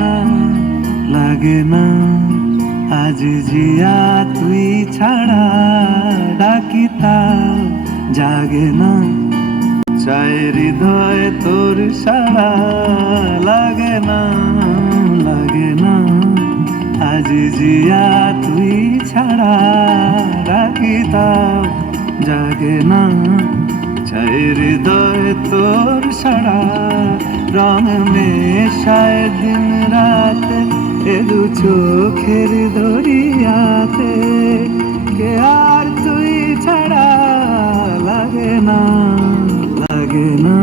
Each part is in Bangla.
না, লাগে না। আজ জিয়া তুই ছাড়া ডাকি তাও জাগে না। চাই হৃদয় তোর সারা, লাগে না, লাগে না। আজ জিয়া তুই ছাড়া ডাকি তাও জাগে না। চাই হৃদয় তোর সারা, রং মেশায় দিন রাতে এ দু চোখের দরিয়াতে। কে আর তুই ছাড়া, লাগে না, লাগে না।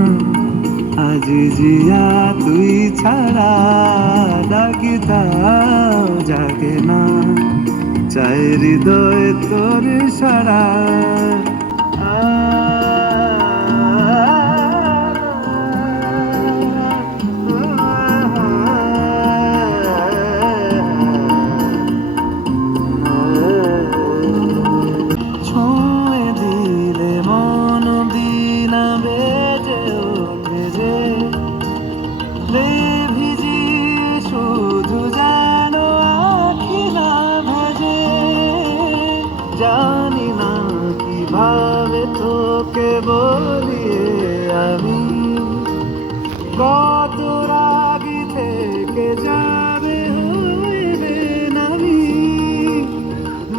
আজ জিয়া তুই ছাড়া ডাকি তাও জাগে না। চাই হৃদয় তোর সারা। ছুঁয়ে দিলে মন দিনা বেজে ওঠে যে, ভিজি শুধু যেন আখি না ভেজে। জানি না কিভাবে তোকে বলিয়ে আমি, কত রাগি থেকে যাবে হইবে নামি।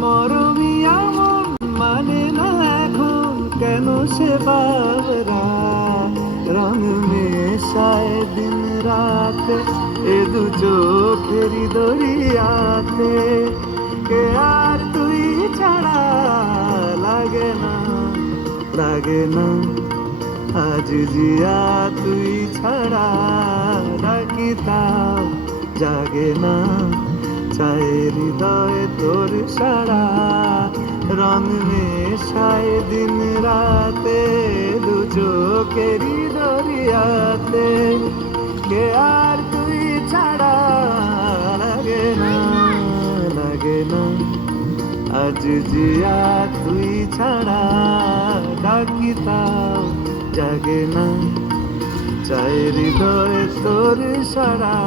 মরমি আমন মানে না এখন কেন সে বাবরা, রং মেশায় দিন রাতে এ দু চোখেরই দরিয়াতে। কে আর তুই ছাড়া, লাগে না, লাগে না। আজ জিয়া তুই ছাড়া ডাকি তাও জাগে না। চাই হৃদয় তোর সারা, রং মেশায় দিন রাতে দু চোখেরই দরিয়াতে। কে আর তুই ছাড়া, লাগে না, লাগে না। আজ জিয়া তুই ছাড়া ডাকি তাও জাগে না। চাই হৃদয় তোর সারা।